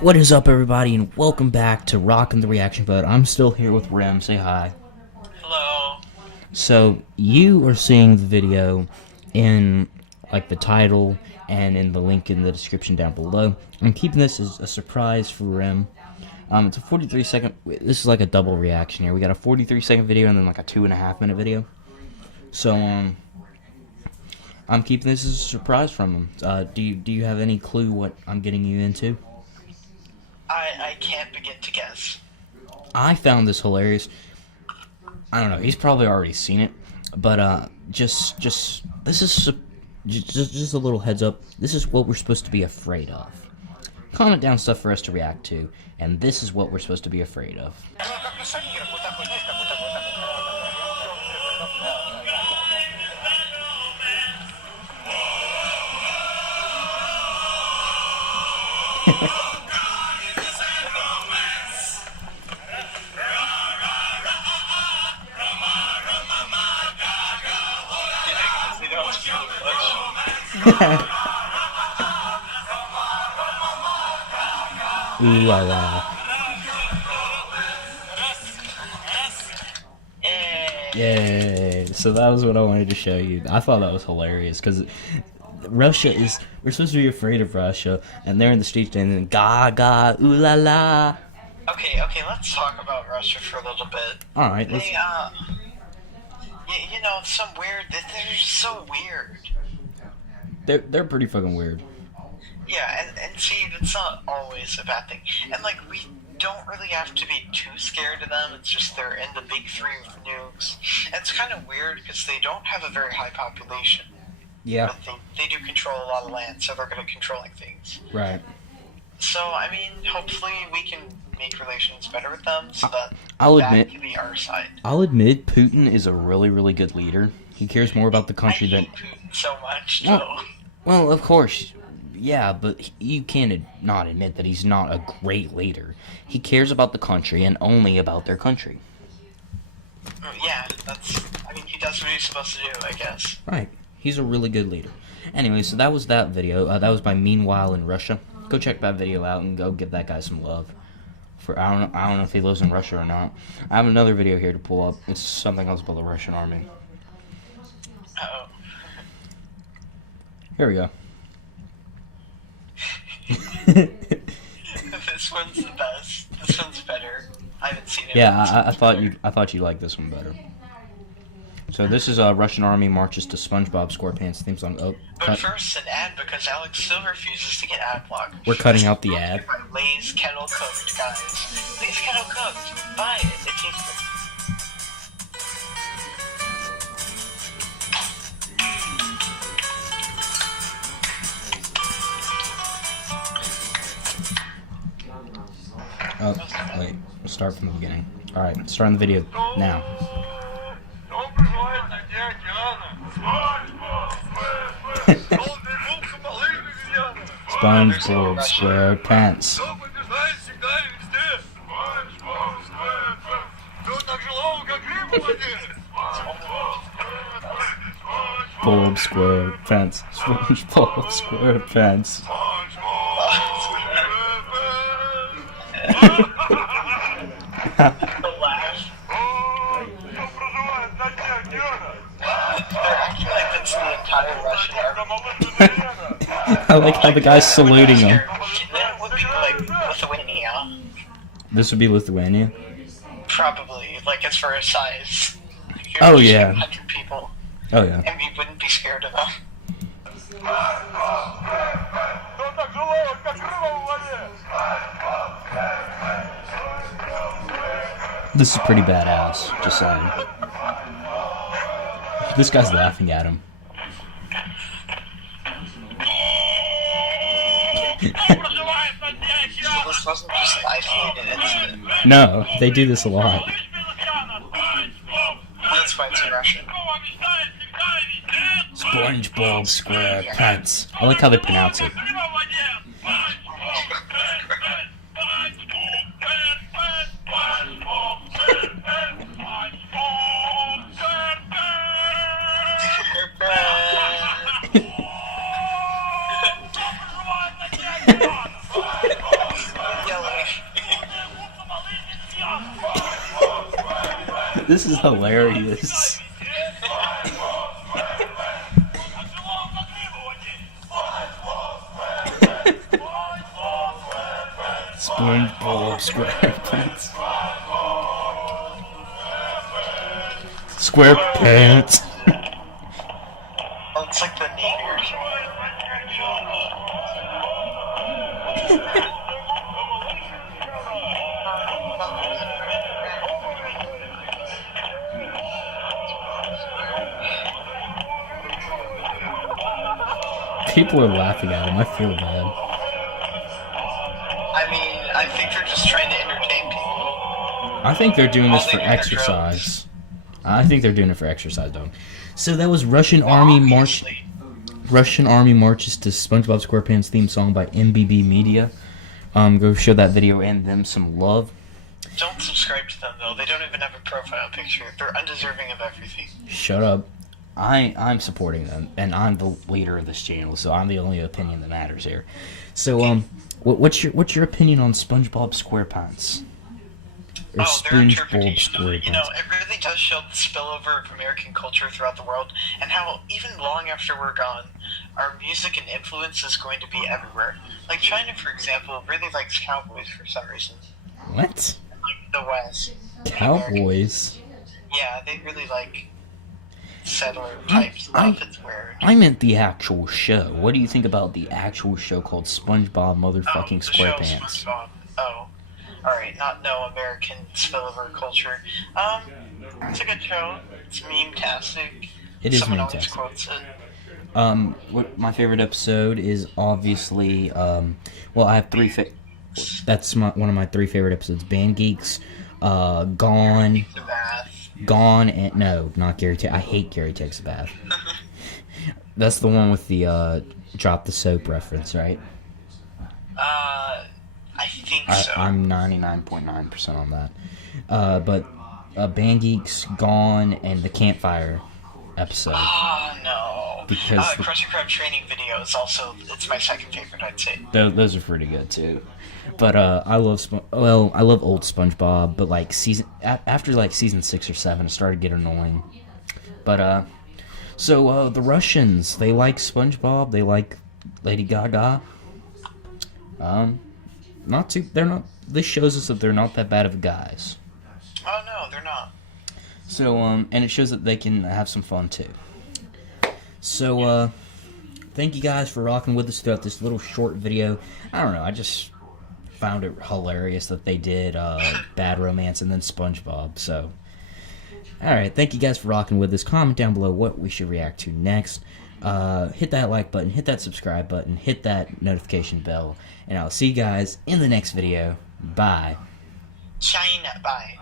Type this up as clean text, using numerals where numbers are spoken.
What is up, everybody, and welcome back to Rockin' the Reaction Pod. I'm still here with Rem. Say hi. Hello. So, you are seeing the video in, like, the title and in the link in the description down below. I'm keeping this as a surprise for Rem. It's a 43-second... This is like a double reaction here. We got a 43-second video and then, like, a 2.5-minute video. So, I'm keeping this as a surprise from him. Do you have any clue what I'm getting you into? I can't begin to guess. I found this hilarious. I don't know. He's probably already seen it, but just this is just a little heads up. This is what we're supposed to be afraid of. Comment down stuff for us to react to, and this is what we're supposed to be afraid of. Ooh la la. Yay. So that was what I wanted to show you. I thought that was hilarious because Russia is... We're supposed to be afraid of Russia, and they're in the streets and Gaga, ooh la la. Okay, let's talk about Russia for a little bit. Alright, let's... you know, some weird... They're just so weird. They're pretty fucking weird. Yeah, and see, it's not always a bad thing. And, like, we don't really have to be too scared of them. It's just they're in the big three with nukes. And it's kind of weird because they don't have a very high population. Yeah. But they do control a lot of land, so they're good at controlling things. Right. So, I mean, hopefully we can make relations better with them so that that can be our side. I'll admit, Putin is a really, really good leader. He cares more about the country I than... hate Putin so much, Well, of course, yeah, but you can't not admit that he's not a great leader. He cares about the country and only about their country. Yeah, I mean, he does what he's supposed to do, I guess. Right. He's a really good leader. Anyway, so that was that video. That was by Meanwhile in Russia. Go check that video out and go give that guy some love. I don't know if he lives in Russia or not. I have another video here to pull up. It's something else about the Russian army. Uh-oh. Here we go. This one's the best. This one's better. I haven't seen it. Yeah, I thought you'd like this one better. So this is Russian army marches to Spongebob SquarePants theme song. Oh, but first an ad because Alex still refuses to get ad block. We're cutting out the ad. Lay's Kettle Cooked, guys. Lay's Kettle Cooked. Buy it. It tastes good. Oh, wait. We'll start from the beginning. Alright, starting the video now. SpongeBob SquarePants. Bob SquarePants. SpongeBob SquarePants. I like how the guy's saluting him. That would be like Lithuania. This would be Lithuania? Probably, like as far as size. Oh yeah. 100 people. Oh yeah. And we wouldn't be scared of them. This is pretty badass, just saying. This guy's laughing at him. So this wasn't just an isolated incident. No, they do this a lot. That's why it's in Russian. SpongeBob SquarePants. I like how they pronounce it. This is hilarious. SpongeBob SquarePants. SquarePants. Oh, it's like the Navy or People are laughing at him. I feel bad. I mean, I think they're just trying to entertain people. I think they're doing this All for they do are exercise. I think they're doing it for exercise, dog. So that was Russian Army March. Obviously. Russian Army marches to SpongeBob SquarePants theme song by MBB Media. Go show that video and them some love. Don't subscribe to them, though. They don't even have a profile picture. They're undeserving of everything. Shut up. I'm supporting them, and I'm the leader of this channel, so I'm the only opinion that matters here. So, what's your opinion on SpongeBob SquarePants? Or Their interpretation of it. SquarePants? You know, it really does show the spillover of American culture throughout the world, and how even long after we're gone, our music and influence is going to be everywhere. Like China, for example, really likes cowboys for some reason. What? Like the West. Cowboys? Yeah, they really like settler type stuff. It's weird. I meant the actual show. What do you think about the actual show called SpongeBob motherfucking the show SquarePants? SpongeBob. Oh. Alright, not no American spillover culture. It's a good show. It's meme-tastic. It is Someone always meme-tastic. quotes it. What my favorite episode is obviously, well, I have three. That's one of my three favorite episodes. Band Geeks, Gone, The Bath. Gone, and no, not Gary. I hate Gary Takes a Bath. That's the one with the drop the soap reference, right? I think so. I'm 99.9% on that. But Band Geeks, Gone, and the Campfire episode. Oh, no. Because Krusty Krab training video is also, it's my second favorite, I'd say. those are pretty good too. But I love old SpongeBob. But like after like season 6 or 7, it started to get annoying. But so the Russians, they like SpongeBob. They like Lady Gaga. Not too. They're not. This shows us that they're not that bad of guys. Oh, no, they're not. So and it shows that they can have some fun too. So thank you guys for rocking with us throughout this little short video. I don't know. I just found it hilarious that they did Bad Romance and then SpongeBob. So, alright, thank you guys for rocking with us. Comment down below what we should react to next. Hit that like button, hit that subscribe button, hit that notification bell, and I'll see you guys in the next video. Bye. China, bye.